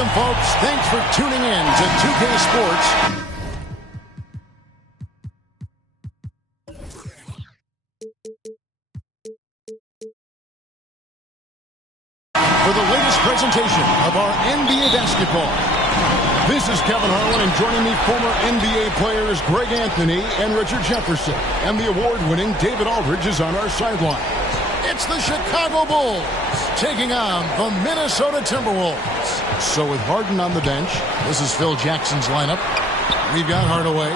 Welcome, folks. Thanks for tuning in to 2K Sports. For the latest presentation of our NBA basketball. This is Kevin Harlan, and joining me, former NBA players Greg Anthony and Richard Jefferson. And the award-winning David Aldridge is on our sideline. It's the Chicago Bulls taking on the Minnesota Timberwolves. So with Harden on the bench, this is Phil Jackson's lineup. We've got Hardaway.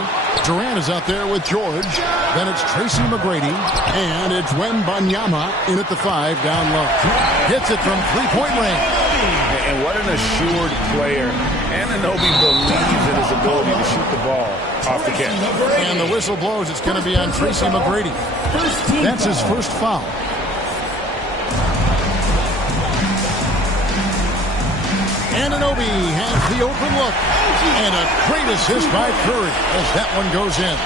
Durant is out there with George. Then it's Tracy McGrady. And it's Wembanyama in at the 5 down low. Hits it from three-point range. And what an assured player. Anunoby believes in his ability to shoot the ball off the catch. And the whistle blows. It's going to be on Tracy McGrady. That's his first foul. Anunoby has the open look. And a great assist by Curry as that one goes in.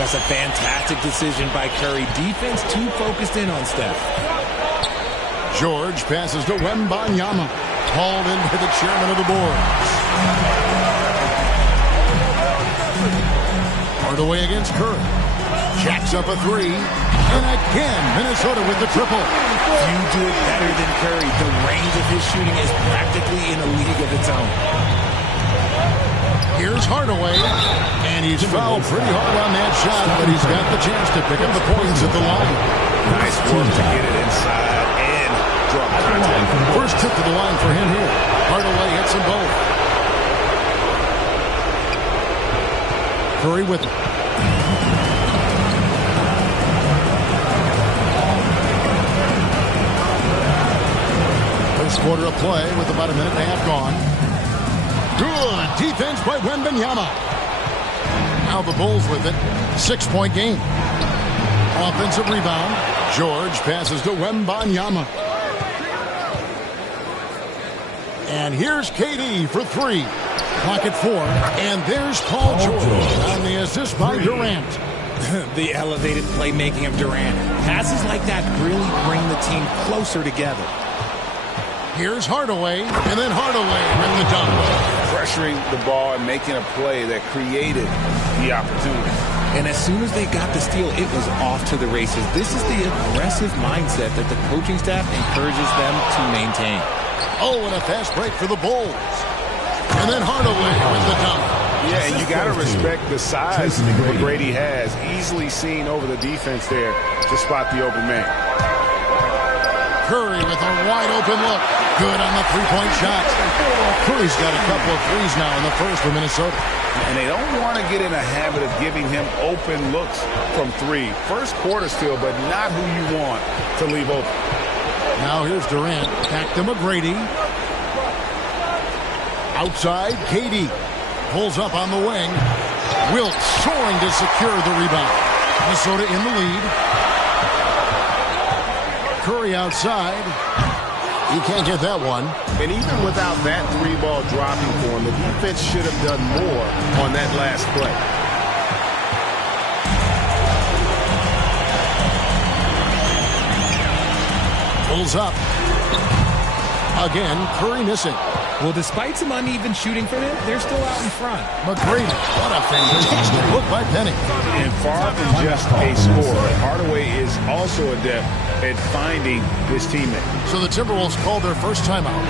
That's a fantastic decision by Curry. Defense too focused in on Steph. George passes to Wembanyama. Hauled into the chairman of the boards. Hardaway against Curry. Jacks up a 3. And again, Minnesota with the triple. You do it better than Curry. The range of his shooting is practically in a league of its own. Here's Hardaway. And he's fouled pretty hard on that shot, but he's got the chance to pick up the points at the line. Nice work to get it inside and drop contact. First trip to the line for him here. Hardaway hits them both. Curry with it. First quarter of play with about a minute and a half gone. Good defense by Wembanyama. Now the Bulls with it. 6-point game. Offensive rebound. George passes to Wembanyama. And here's KD for 3. Clock at 4. And there's Paul George on the assist by Durant. The elevated playmaking of Durant. Passes like that really bring the team closer together. Here's Hardaway. And then Hardaway with the dunk. Pressuring the ball and making a play that created the opportunity. And as soon as they got the steal, it was off to the races. This is the aggressive mindset that the coaching staff encourages them to maintain. Oh, and a fast break for the Bulls. And then Hardaway with the dunk. Yeah, and you got to respect the size McGrady has. Easily seen over the defense there to spot the open man. Curry with a wide open look. Good on the three-point shot. Curry's got a couple of threes now in the first for Minnesota. And they don't want to get in a habit of giving him open looks from 3. First quarter still, but not who you want to leave open. Now here's Durant. Back to McGrady. Outside, KD. Pulls up on the wing. Wilt soaring to secure the rebound. Minnesota in the lead. Curry outside. He can't get that one. And even without that 3-ball dropping for him, the defense should have done more on that last play. Pulls up. Again, Curry missing. Well, despite some uneven shooting from him, they're still out in front. McGrady, what a fantastic look by Penny. And far from just a scorer, Hardaway is also adept at finding his teammate. So the Timberwolves called their first timeout.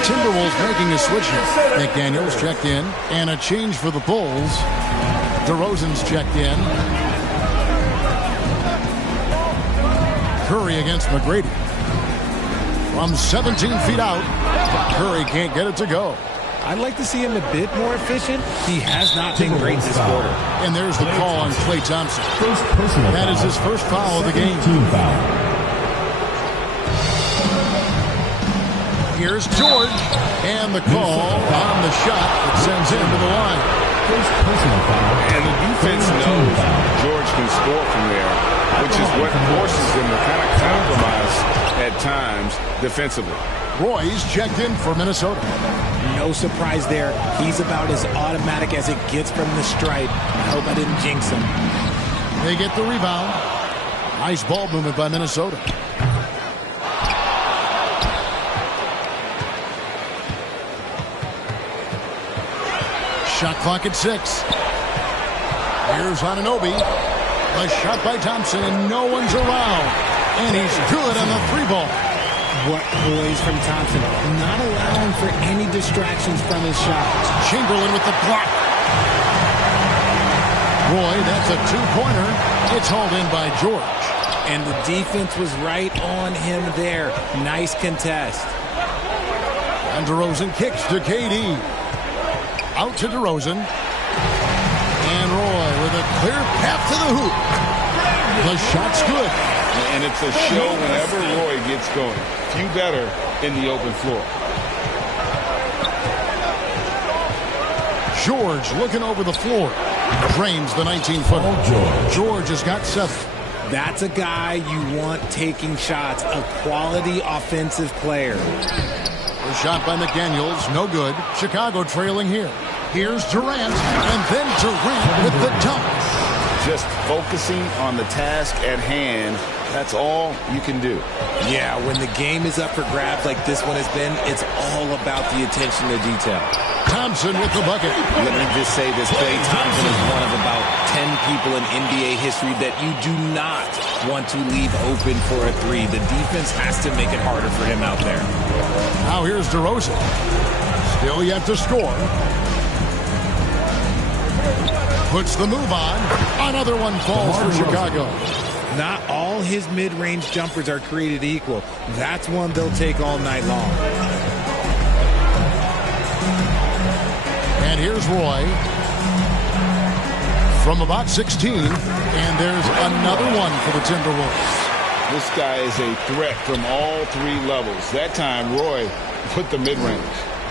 Timberwolves making a switch here. McDaniels checked in. And a change for the Bulls. DeRozan's checked in. Curry against McGrady. From 17 feet out, Curry can't get it to go. I'd like to see him a bit more efficient. He has not been great this quarter. And there's the call on Klay Thompson. That is his first foul of the game. Here's George, and the call on the shot that sends him to the line. And the defense knows George can score from there, which is what forces them to kind of compromise at times defensively. Roy's checked in for Minnesota. No surprise there. He's about as automatic as it gets from the stripe. I hope I didn't jinx him. They get the rebound. Nice ball movement by Minnesota. Shot clock at 6. Here's Anunoby. A shot by Thompson, and no one's around. And he's good on the 3-ball. What poise from Thompson. Not allowing for any distractions from his shots. Chamberlain with the block. Roy, that's a 2-pointer. It's hauled in by George. And the defense was right on him there. Nice contest. And DeRozan kicks to KD. Out to DeRozan. And Roy with a clear path to the hoop. The shot's good. And it's a show whenever Roy gets going. Few better in the open floor. George looking over the floor. Drains the 19-footer. George has got 7. That's a guy you want taking shots. A quality offensive player. The shot by McDaniels, no good. Chicago trailing here. Here's Durant, and then Durant with the dunk. Just focusing on the task at hand, that's all you can do. Yeah, when the game is up for grabs like this one has been, it's all about the attention to detail. Thompson with the bucket. Let me just say this, Klay Thompson is one of about 10 people in NBA history that you do not want to leave open for a 3. The defense has to make it harder for him out there. Now here's DeRozan. Still yet to score. Puts the move on. Another one falls for Chicago. Not all his mid-range jumpers are created equal. That's one they'll take all night long. And here's Roy. From about 16. And there's another one for the Timberwolves. This guy is a threat from all 3 levels. That time, Roy put the mid-range.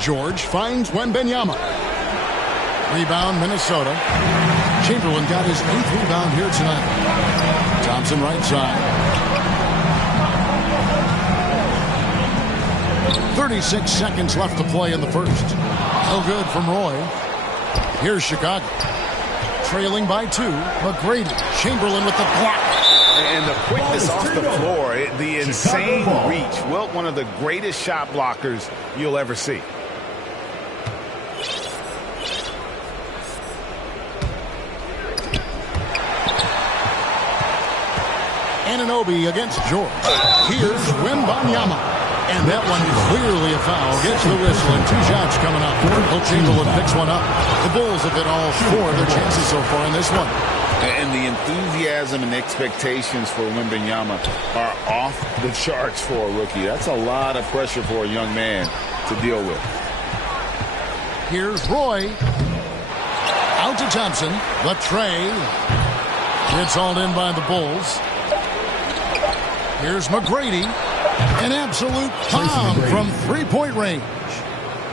George finds Wembanyama. Rebound, Minnesota. Chamberlain got his 8th rebound here tonight. Thompson right side. 36 seconds left to play in the first. No good from Roy. Here's Chicago. Trailing by 2. McGrady. Chamberlain with the block. And the quickness off the floor, the insane reach. Well, one of the greatest shot blockers you'll ever see. Anunoby against George. Here's Wembanyama. And that one clearly a foul. Gets the whistle and 2 shots coming up. Chamberlain picks one up. The Bulls have been all 4 of their chances so far in this one. And the enthusiasm and expectations for Wembanyama are off the charts for a rookie. That's a lot of pressure for a young man to deal with. Here's Roy. Out to Thompson. The tray. It's hauled in by the Bulls. Here's McGrady. An absolute bomb from 3-point range.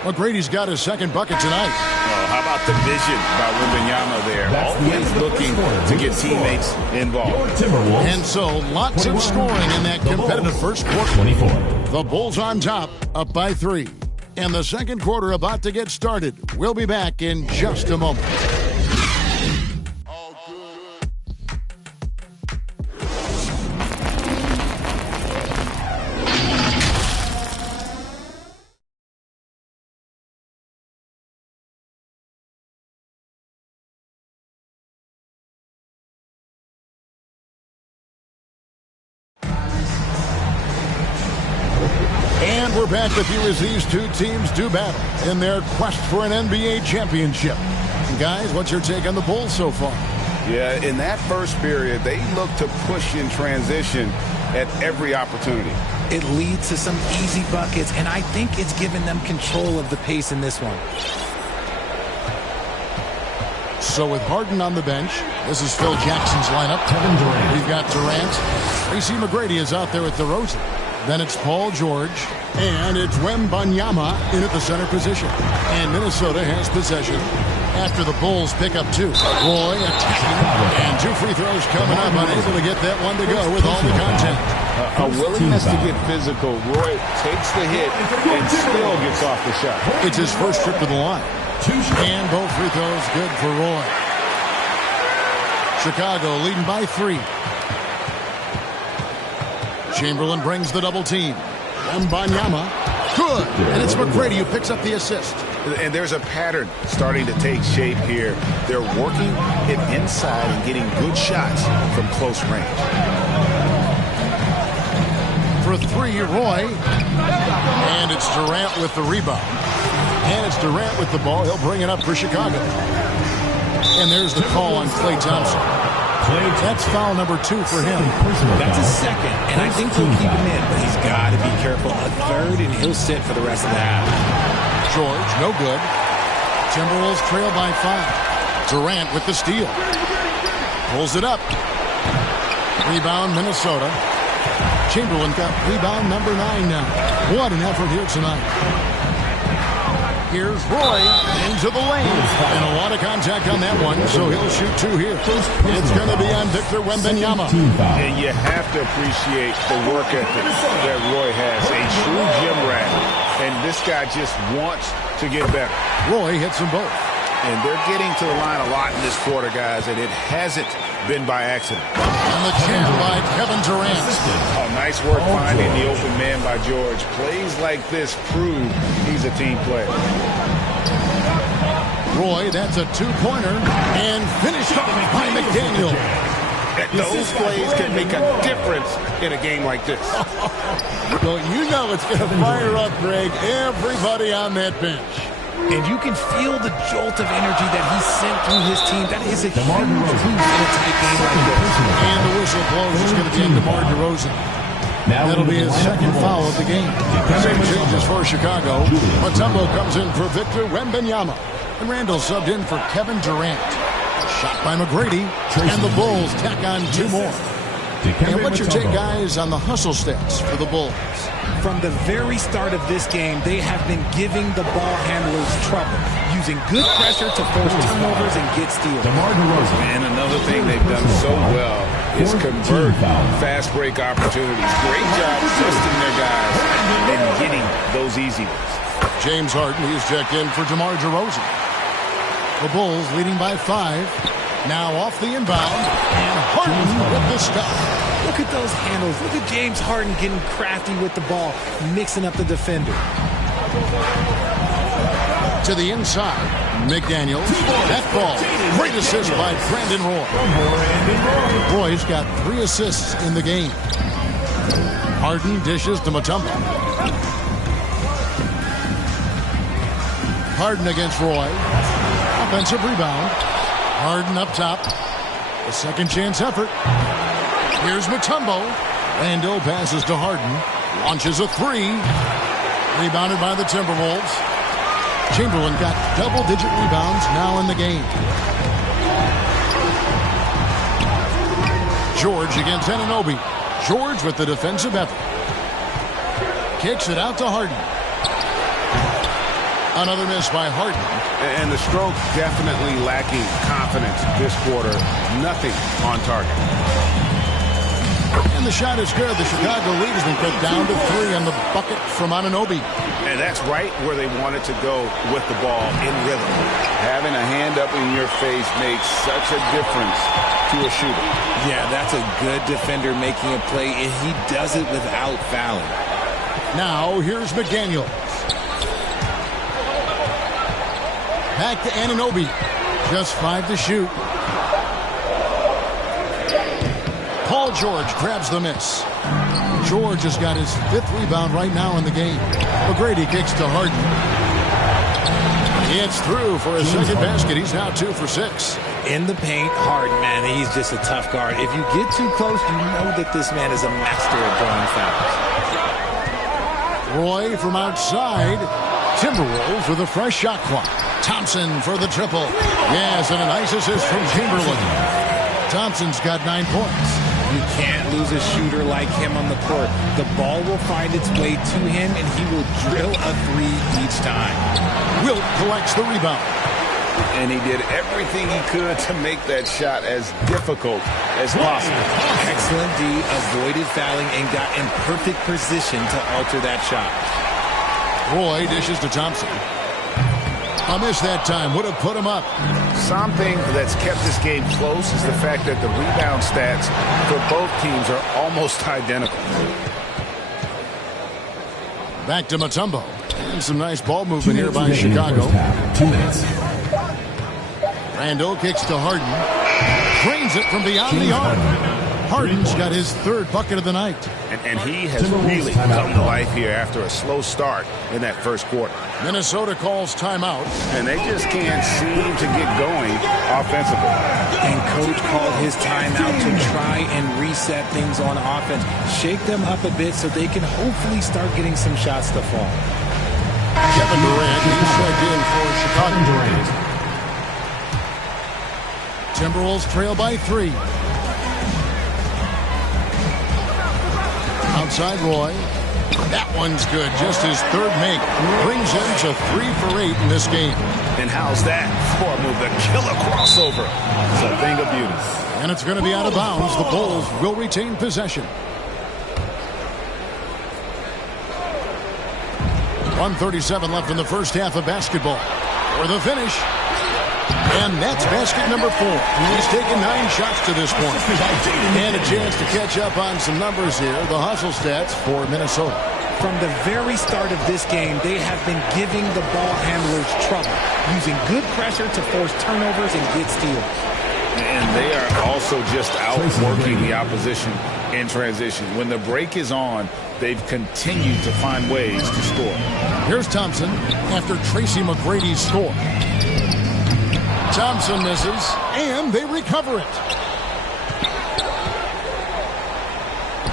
McGrady's got his 2nd bucket tonight. Oh, how about the vision by Wembanyama there? Always looking to get teammates involved. And so, lots of scoring in that competitive first quarter. The Bulls on top, up by 3. And the second quarter about to get started. We'll be back in just a moment. And we're back with you as these 2 teams do battle in their quest for an NBA championship. And guys, what's your take on the Bulls so far? Yeah, in that first period, they looked to push in transition, at every opportunity. It leads to some easy buckets, and I think it's given them control of the pace in this one. So with Harden on the bench, this is Phil Jackson's lineup. We've got Durant. Tracy McGrady is out there with DeRozan. Then it's Paul George. And it's Wembanyama in at the center position. And Minnesota has possession after the Bulls pick up 2. Roy attacking. And 2 free throws coming up. Unable to get that one to go with all the contact. A willingness to get physical. Roy takes the hit and still gets off the shot. It's his first trip to the line. And both free throws good for Roy. Chicago leading by 3. Chamberlain brings the double team. Wembanyama. Good. And it's McGrady who picks up the assist. And there's a pattern starting to take shape here. They're working it inside and getting good shots from close range. For 3, Roy. And it's Durant with the rebound. And it's Durant with the ball. He'll bring it up for Chicago. And there's the call on Klay Thompson. That's foul number 2 for him. That's a second, and I think he'll keep him in, but he's got to be careful. A third, and he'll sit for the rest of the half. George, no good. Timberwolves trail by 5. Durant with the steal. Pulls it up. Rebound, Minnesota. Chamberlain got rebound number 9 now. What an effort here tonight. Here's Roy into the lane. And a lot of contact on that one, so he'll shoot 2 here. It's going to be on Victor Wembanyama. And you have to appreciate the work ethic that Roy has. A true gym rat. And this guy just wants to get better. Roy hits them both. And they're getting to the line a lot in this quarter, guys, and it hasn't been by accident. And the jam by Kevin Durant. Oh, nice work finding the open man by George. Plays like this prove he's a team player. Roy, that's a 2-pointer, and finished off by McDaniel. Those plays can make a difference in a game like this. Well, you know it's going to fire up, Greg, everybody on that bench. And you can feel the jolt of energy that he sent through his team. That is a huge boost in a tight game like this. And the whistle blows. It's going to be on DeMar DeRozan. That'll be his second foul of the game. Same changes for Chicago. Mutombo comes in for Victor Wembanyama. And Randall subbed in for Kevin Durant. Shot by McGrady. And the Bulls tack on 2 more. And what's your take, guys, on the hustle stats for the Bulls? From the very start of this game, they have been giving the ball handlers trouble, using good pressure to force turnovers and get steals. And another thing they've done so well is convert fast break opportunities. Great job trusting their guys and getting those easy ones. James Harden, he's checked in for DeMar DeRozan. The Bulls leading by 5. Now off the inbound, and Harden with the stop. Look at those handles. Look at James Harden getting crafty with the ball, mixing up the defender. To the inside, McDaniels. That ball, great assist by Brandon Roy. Roy's got 3 assists in the game. Harden dishes to Mutombo. Harden against Roy. Offensive rebound. Harden up top. A second chance effort. Here's Mutombo. Randall passes to Harden. Launches a 3. Rebounded by the Timberwolves. Chamberlain got double-digit rebounds now in the game. George against Anunoby. George with the defensive effort. Kicks it out to Harden. Another miss by Harden. And the stroke definitely lacking confidence this quarter. Nothing on target. And the shot is good. The Chicago lead has been cut down to 3 on the bucket from Anunoby. And that's right where they wanted to go with the ball, in rhythm. Having a hand up in your face makes such a difference to a shooter. Yeah, that's a good defender making a play, and he does it without fouling. Now, here's McDaniels. Back to Anunoby. Just 5 to shoot. Paul George grabs the miss. George has got his 5th rebound right now in the game. McGrady kicks to Harden. It's through for his second basket. He's now 2 for 6. In the paint, Harden, man, he's just a tough guard. If you get too close, you know that this man is a master at drawing fouls. Roy from outside. Timberwolves with a fresh shot clock. Thompson for the triple. Yes, and a nice assist from Chamberlain. Thompson's got 9 points. You can't lose a shooter like him on the court. The ball will find its way to him, and he will drill a 3 each time. Wilt collects the rebound. And he did everything he could to make that shot as difficult as possible. Excellent D, avoided fouling and got in perfect position to alter that shot. Roy dishes to Thompson. A miss that time would have put him up. Something that's kept this game close is the fact that the rebound stats for both teams are almost identical. Back to Mutombo. And some nice ball movement here by Chicago. 2 minutes. Randall kicks to Harden. Drains it from beyond the arc. Harden's got his 3rd bucket of the night. And he has really come to life here after a slow start in that first quarter. Minnesota calls timeout. And they just can't seem to get going offensively. And coach called his timeout to try and reset things on offense. Shake them up a bit so they can hopefully start getting some shots to fall. Kevin Durant, he's checked in for Chicago. Timberwolves trail by 3. Outside Roy. That one's good. Just his 3rd make. Brings him to 3 for 8 in this game. And how's that for a move? The killer crossover. It's a thing of beauty. And it's going to be out of bounds. The Bulls will retain possession. 1:37 left in the first half of basketball. For the finish. And that's basket number 4. He's taken 9 shots to this point. And a chance to catch up on some numbers here. The hustle stats for Minnesota. From the very start of this game, they have been giving the ball handlers trouble, using good pressure to force turnovers and get steals. And they are also just outworking the opposition in transition. When the break is on, they've continued to find ways to score. Here's Thompson after Tracy McGrady's score. Thompson misses, and they recover it.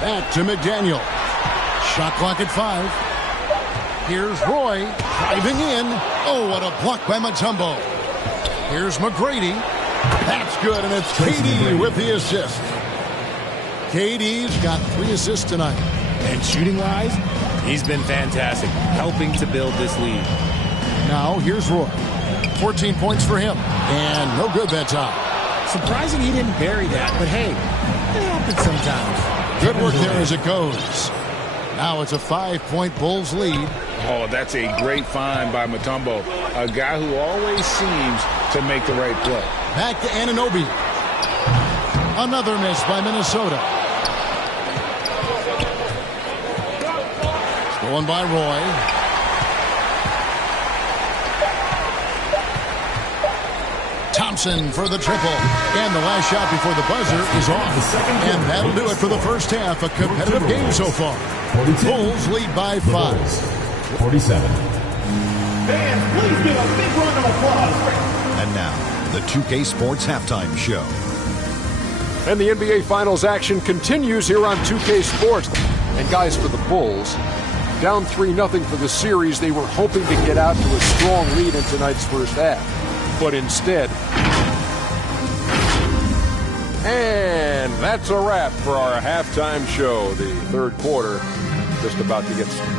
Back to McDaniel. Shot clock at 5. Here's Roy driving in. Oh, what a block by Mutombo. Here's McGrady. That's good, and it's KD with the assist. KD's got 3 assists tonight. And shooting-wise, he's been fantastic, helping to build this lead. Now, here's Roy. 14 points for him, and no good that time. Surprising he didn't bury that, but hey, it happens sometimes. Good work there as it goes. Now it's a 5-point Bulls lead. Oh, that's a great find by Mutombo, a guy who always seems to make the right play. Back to Anunoby. Another miss by Minnesota. Stolen by Roy. Thompson for the triple. And the last shot before the buzzer is off. And that'll do it for the first half. A competitive game so far. Bulls lead by 5. 47. Fans, please give a big round of applause. And now, the 2K Sports Halftime Show. And the NBA Finals action continues here on 2K Sports. And guys, for the Bulls, down 3-0 for the series, they were hoping to get out to a strong lead in tonight's first half. But instead, and that's a wrap for our halftime show. The third quarter just about to get started.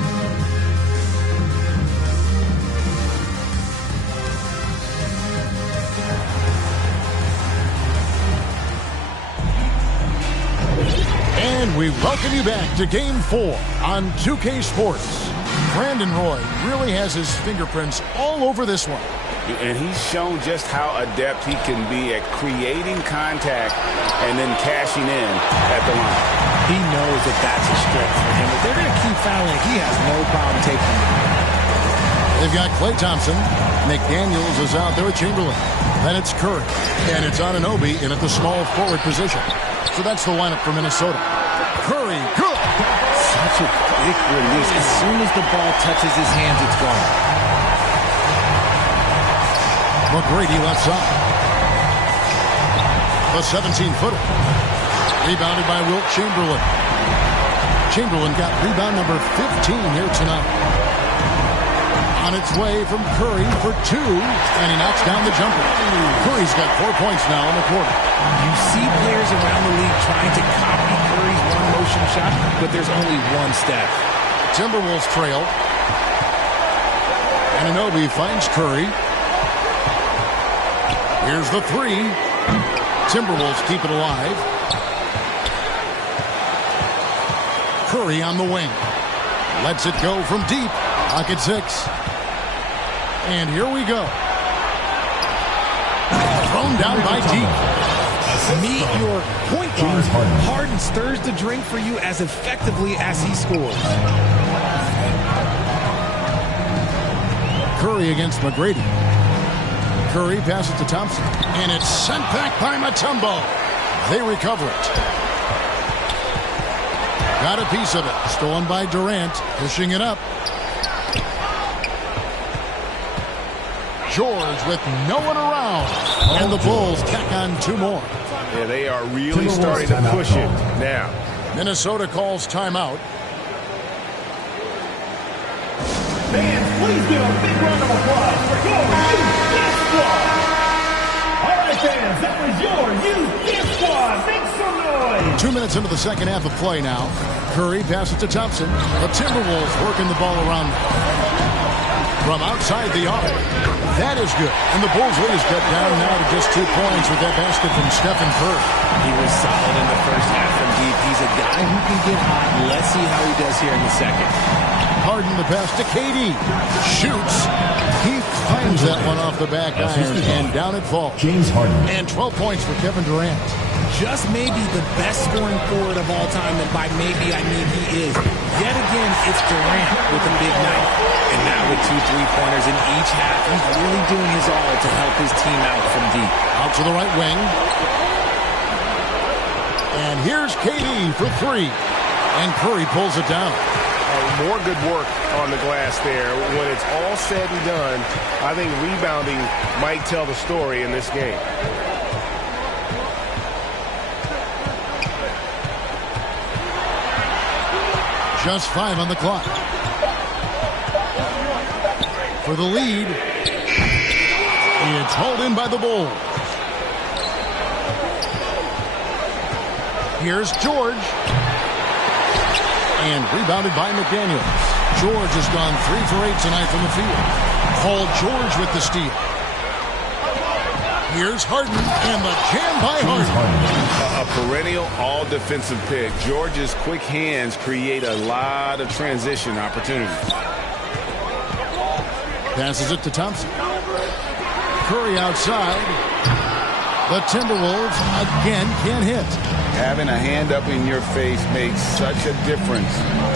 And we welcome you back to Game 4 on 2K Sports. Brandon Roy really has his fingerprints all over this one. And he's shown just how adept he can be at creating contact and then cashing in at the line. He knows that that's a strength for him. If they're going to keep fouling, he has no problem taking it. They've got Klay Thompson. McDaniels is out there with Chamberlain. Then it's Curry. And it's Anunoby in at the small forward position. So that's the lineup for Minnesota. Curry, good. Such a quick release. As soon as the ball touches his hands, it's gone. McGrady left side. The 17-footer. Rebounded by Wilt Chamberlain. Chamberlain got rebound number 15 here tonight. On its way from Curry for 2, and he knocks down the jumper. Curry's got 4 points now in the quarter. You see players around the league trying to copy Curry's one-motion shot, but there's only one step. Timberwolves trail. Anunoby finds Curry. Here's the 3. Timberwolves keep it alive. Curry on the wing. Lets it go from deep. Pocket 6. And here we go. Thrown down by deep. Meet your point guard. Harden stirs the drink for you as effectively as he scores. Curry against McGrady. Curry passes to Thompson. And it's sent back by Mutombo. They recover it. Got a piece of it. Stolen by Durant. Pushing it up. George with no one around. And the Bulls tack on 2 more. Yeah, they are really starting to push it now. Minnesota calls timeout. Fans, please give a big round of applause for your Youth Squad. All right, fans, that was your Youth Squad. Make some noise. 2 minutes into the second half of play now. Curry passes to Thompson. The Timberwolves working the ball around from outside the arc. That is good. And the Bulls lead is cut down now to just 2 points with that basket from Stephen Curry. He was solid in the first half from deep. He's a guy who can get hot. Let's see how he does here in the second. Harden the pass to KD. Shoots. He climbs that one off the back iron and down it falls. James Harden. And 12 points for Kevin Durant. Just maybe the best scoring forward of all time, and by maybe I mean he is. Yet again, it's Durant with a big night. And now with 2 3-pointers in each half, he's really doing his all to help his team out from deep. Out to the right wing. And here's KD for 3. And Curry pulls it down. More good work on the glass there. When it's all said and done, I think rebounding might tell the story in this game. Just 5 on the clock. For the lead, it's hauled in by the Bulls. Here's George. And rebounded by McDaniels. George has gone 3 for 8 tonight from the field. Paul George with the steal. Here's Harden, and the jam by Harden. A perennial all-defensive pick. George's quick hands create a lot of transition opportunities. Passes it to Thompson. Curry outside. The Timberwolves again can't hit. Having a hand up in your face makes such a difference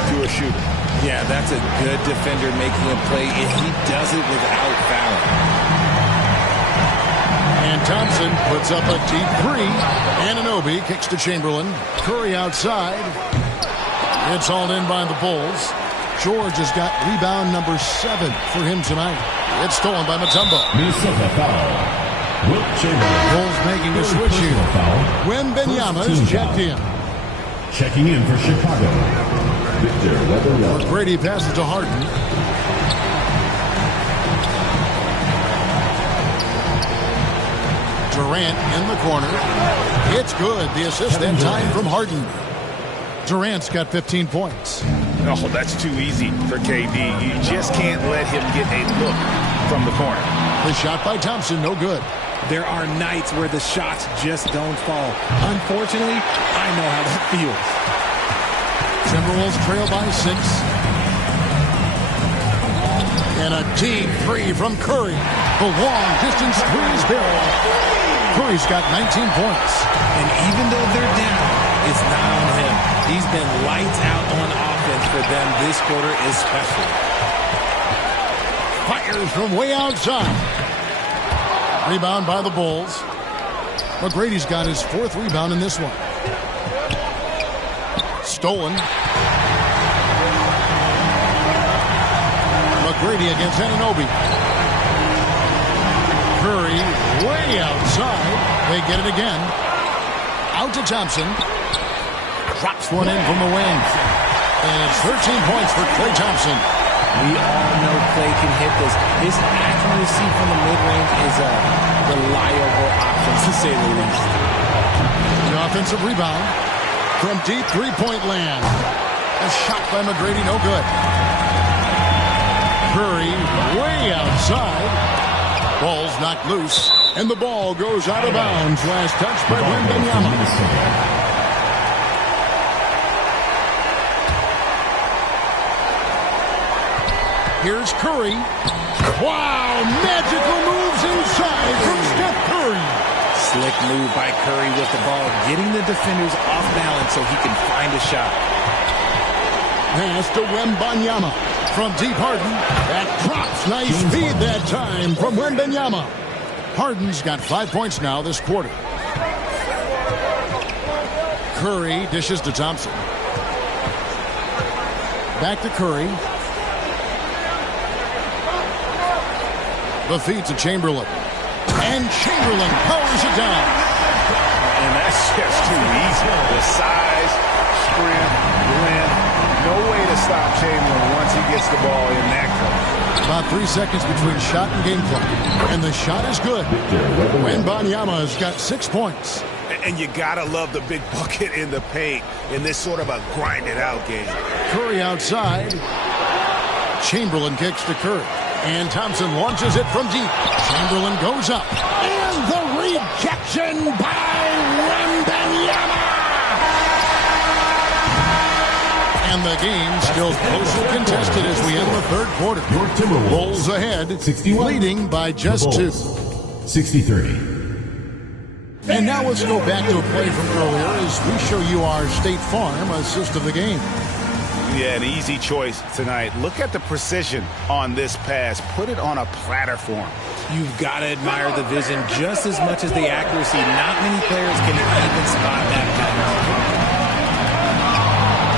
to a shooter. Yeah, that's a good defender making a play, and he does it without fouling. And Thompson puts up a deep 3. Anunoby kicks to Chamberlain. Curry outside. It's hauled in by the Bulls. George has got rebound number 7 for him tonight. It's stolen by Mutombo. Minnesota foul. Wilt Chamberlain. Bulls making a switch here. Wembanyama is checked in. Checking in for Chicago. Victor Wembanyama. Brady passes to Harden. Durant in the corner. It's good. The assist that time from Harden. Durant's got 15 points. Oh, that's too easy for KD. You just can't let him get a look from the corner. The shot by Thompson, no good. There are nights where the shots just don't fall. Unfortunately, I know how that feels. Timberwolves trail by 6. And a deep 3 from Curry. The long distance 3 is good. Curry's got 19 points. And even though they're down, it's not on him. He's been lights out on offense for them this quarter especially. Fires from way outside. Rebound by the Bulls. McGrady's got his 4th rebound in this one. Stolen. McGrady against Anunoby. Curry way outside. They get it again. Out to Thompson. Drops one in from the wing. And it's 13 points for Klay Thompson. We all know Klay can hit this. His accuracy from the mid-range is a reliable option, to say the least. The offensive rebound from deep three-point land. A shot by McGrady, no good. Curry way outside. Ball's knocked loose, and the ball goes out of bounds. Last touch by Wembanyama. Here's Curry. Wow, magical moves inside from Steph Curry. Slick move by Curry with the ball, getting the defenders off balance so he can find a shot. Pass to Wembanyama from deep Harden. That drops. Nice feed that time from Wembanyama. Harden's got 5 points now this quarter. Curry dishes to Thompson. Back to Curry. The feed to Chamberlain. And Chamberlain powers it down. And that's just too easy. The size, strength, length. No way to stop Chamberlain once he gets the ball in that close. About 3 seconds between shot and game clock. And the shot is good. Wembanyama's got 6 points. And you gotta love the big bucket in the paint in this sort of a grind-it-out game. Curry outside. Chamberlain kicks to Curry. And Thompson launches it from deep. Chamberlain goes up. And the rejection by Wembanyama. And the game still closely contested as we end the third quarter. Bulls ahead, leading by just 2. 60-30. And now let's go back to a play from earlier as we show you our State Farm assist of the game. Yeah, an easy choice tonight. Look at the precision on this pass. Put it on a platter form. You've got to admire the vision just as much as the accuracy. Not many players can even spot that pattern.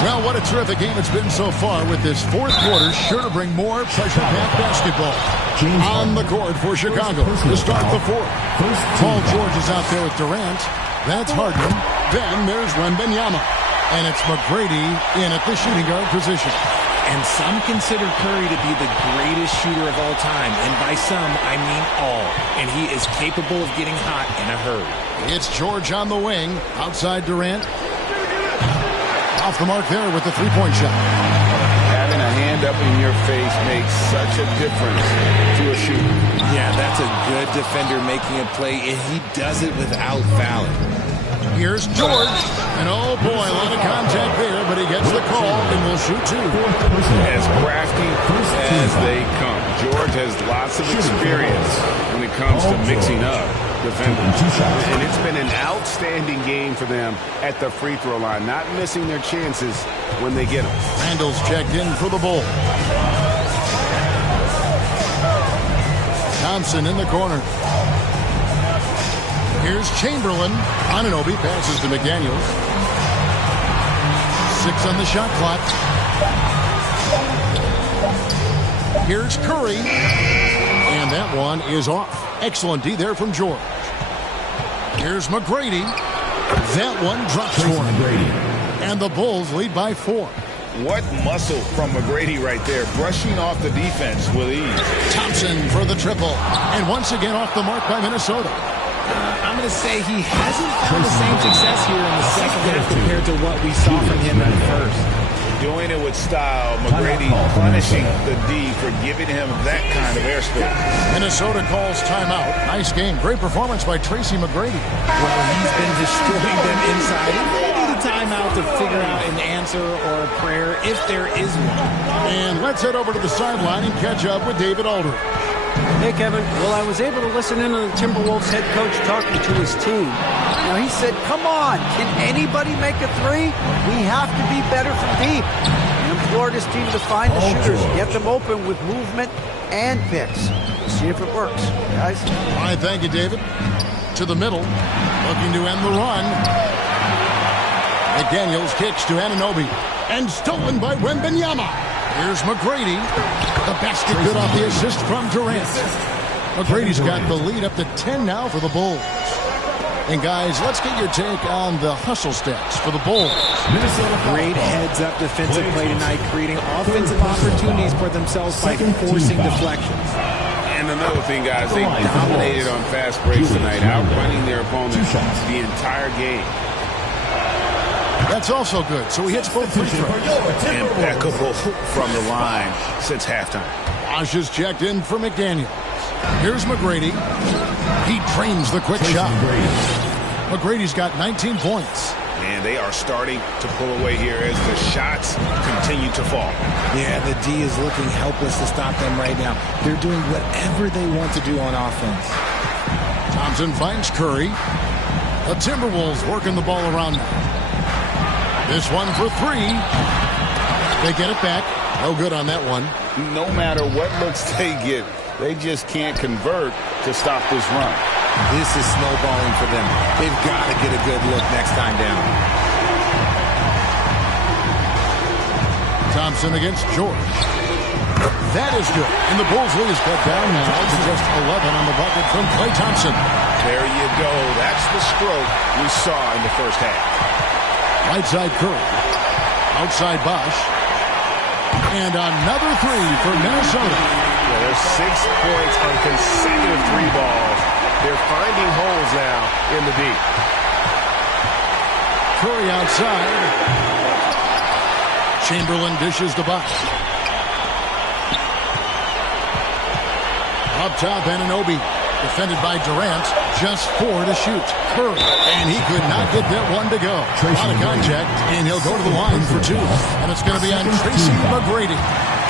Well, what a terrific game it's been so far with this fourth quarter. Sure to bring more pressure-packed basketball on the court for Chicago to start the fourth. Paul George is out there with Durant. That's Harden. Then there's Wembanyama. And it's McGrady in at the shooting guard position. And some consider Curry to be the greatest shooter of all time. And by some, I mean all. And he is capable of getting hot in a hurry. It's George on the wing. Outside Durant. Off the mark there with the three-point shot. Having a hand up in your face makes such a difference to a shooter. Yeah, that's a good defender making a play. And he does it without fouling. Here's George. And oh boy, a lot of contact there, but he gets the call and will shoot 2. As crafty as they come. George has lots of experience when it comes to mixing up defenders. And it's been an outstanding game for them at the free throw line, not missing their chances when they get them. Randall's checked in for the Bulls. Thompson in the corner. Here's Chamberlain. Anunoby passes to McDaniels. 6 on the shot clock. Here's Curry. And that one is off. Excellent D there from George. Here's McGrady. That one drops for him. And the Bulls lead by 4. What muscle from McGrady right there, brushing off the defense with ease. Thompson for the triple. And once again off the mark by Minnesota. I'm going to say he hasn't found the same success here in the second half compared to what we saw from him in the first. Doing it with style. McGrady punishing the D for giving him that kind of airspace. Minnesota calls timeout. Nice game. Great performance by Tracy McGrady. Well, he's been destroying them inside. He need a timeout to figure out an answer or a prayer if there is one. And let's head over to the sideline and catch up with David Aldridge. Hey, Kevin. Well, I was able to listen in on the Timberwolves head coach talking to his team. Now, he said, come on, can anybody make a three? We have to be better from deep. He implored his team to find the shooters, get them open with movement and picks. See if it works, guys. All right, thank you, David. To the middle, looking to end the run. McDaniels kicks to Anunoby. And stolen by Wembanyama. Here's McGrady. The basket good off the assist from Durant. McGrady's got the lead up to 10 now for the Bulls. And guys, let's get your take on the hustle stats for the Bulls. Great heads-up defensive play tonight, creating offensive opportunities for themselves by forcing deflections. And another thing, guys, they dominated on fast breaks tonight, outrunning their opponents the entire game. That's also good. So he hits both free throws. Impeccable from the line since halftime. Bosh is checked in for McDaniels. Here's McGrady. He trains the quick shot. McGrady's got 19 points. And they are starting to pull away here as the shots continue to fall. Yeah, the D is looking helpless to stop them right now. They're doing whatever they want to do on offense. Thompson finds Curry. The Timberwolves working the ball around now. This one for three. They get it back. No good on that one. No matter what looks they get, they just can't convert to stop this run. This is snowballing for them. They've got to get a good look next time down. Thompson against George. That is good. And the Bulls lead is cut down now to just 11 on the bucket from Klay Thompson. There you go. That's the stroke we saw in the first half. Right side Curry. Outside Bosh. And another three for Minnesota. Yeah, there's 6 points on consecutive three balls. They're finding holes now in the deep. Curry outside. Chamberlain dishes to Bosh. Up top, Anunoby. Defended by Durant. Just 4 to shoot. Curry. And he could not get that one to go. Out of contact. And he'll go to the line for 2. And it's going to be on Tracy McGrady.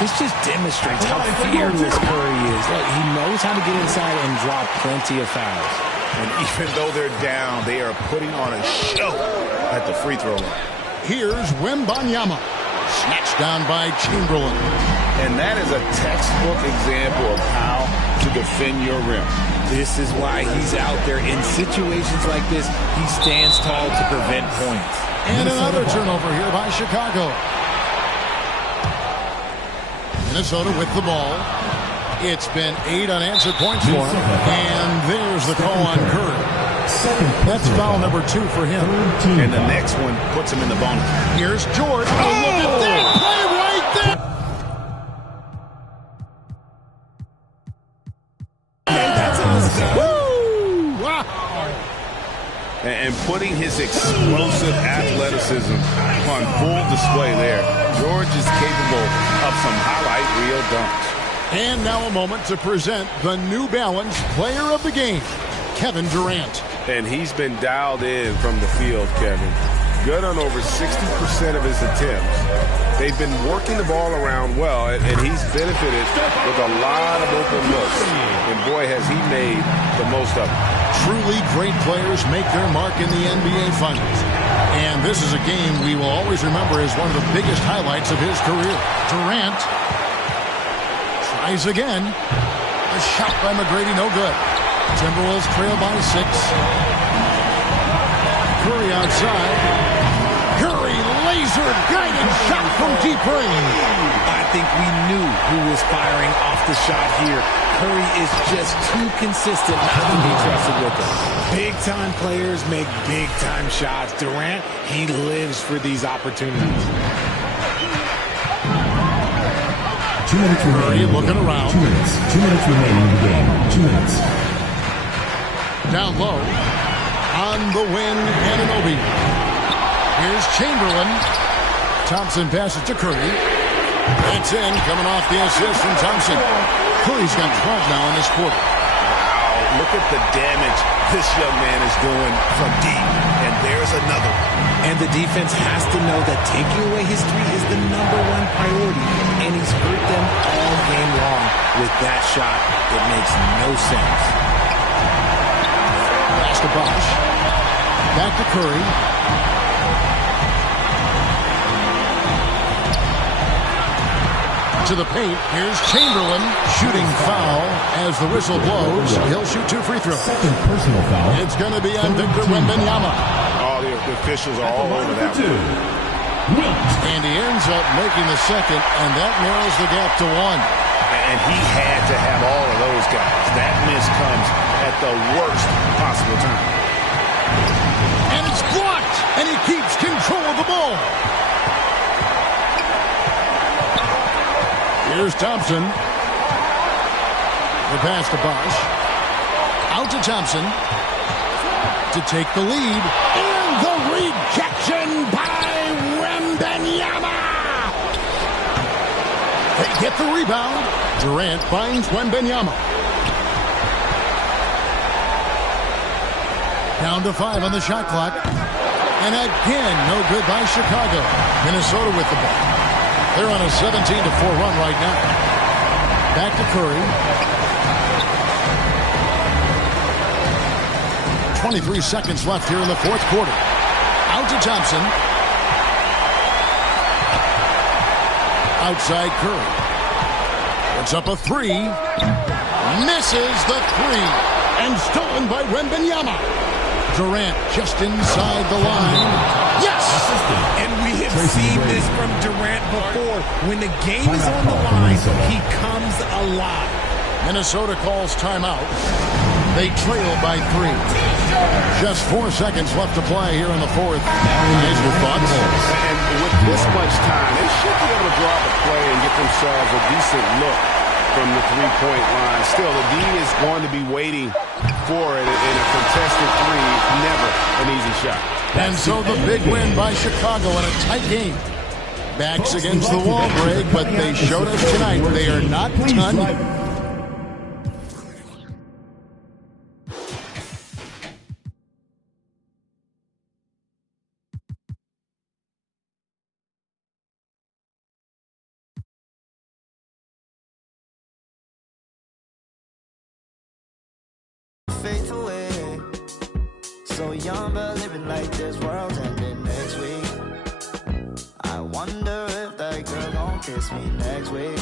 This just demonstrates how fearless Curry is. Look, he knows how to get inside and draw plenty of fouls. And even though they're down, they are putting on a show at the free throw line. Here's Wembanyama. Snatched down by Chamberlain. And that is a textbook example of how to defend your rim. This is why he's out there in situations like this. He stands tall to prevent points. And another turnover here by Chicago. Minnesota with the ball. It's been 8 unanswered points for him. And there's the call on Curry. That's foul number 2 for him. And the next one puts him in the bonus. Here's George. Oh, look at that play right there. Woo! Wow. And putting his explosive athleticism on full display there. George is capable of some highlight reel dunks. And now a moment to present the New Balance Player of the Game, Kevin Durant. And he's been dialed in from the field, Kevin. Good on over 60% of his attempts. They've been working the ball around well, and he's benefited with a lot of open looks. And boy, has he made the most of it. Truly great players make their mark in the NBA Finals. And this is a game we will always remember as one of the biggest highlights of his career. Durant tries again. A shot by McGrady, no good. Timberwolves trail by 6. Curry outside. Curry laser-guided shot from deep range. I think we knew who was firing off the shot here. Curry is just too consistent not to be trusted with it. Big-time players make big-time shots. Durant, he lives for these opportunities. 2 minutes remaining. Curry looking around. 2 minutes. 2 minutes remaining in the game. 2 minutes. Down low. On the wing, Anunoby. Here's Chamberlain. Thompson passes to Curry. It's in, coming off the assist from Thompson. Curry's got 12 now in this quarter. Wow, look at the damage this young man is doing from deep. And there's another. And the defense has to know that taking away his 3 is the #1 priority. And he's hurt them all game long with that shot. It makes no sense. Pass to Bosh. Back to Curry. To the paint. Here's Chamberlain. Shooting foul as the whistle blows. He'll shoot 2 free throws. Second personal foul. It's going to be on Victor Wembanyama. Oh, the officials are all over that one. And he ends up making the second, and that narrows the gap to 1. And he had to have all of those guys. That miss comes at the worst possible time. And it's blocked. And he keeps control of the ball. Here's Thompson. The pass to Bosch. Out to Thompson. To take the lead. And the rejection by Wembanyama. They get the rebound. Durant finds Wembanyama. Down to 5 on the shot clock. And again, no good by Chicago. Minnesota with the ball. They're on a 17-4 run right now. Back to Curry. 23 seconds left here in the fourth quarter. Out to Thompson. Outside Curry. Puts up a 3. Misses the 3. And stolen by Wembanyama. Durant just inside the line. Yes! And we have seen this from Durant before. When the game is on the line, he comes alive. Minnesota calls timeout. They trail by 3. Just 4 seconds left to play here in the fourth. Guys, your thoughts? And with this much time, they should be able to draw up a play and get themselves a decent look from the three-point line. Still, the D is going to be waiting for it in a contested 3. Never an easy shot. And so the big win by Chicago in a tight game. Backs against the wall, Greg, but they showed us tonight they are not done. Fade away. So young, but living like this world's ending next week. I wonder if that girl gon' kiss me next week.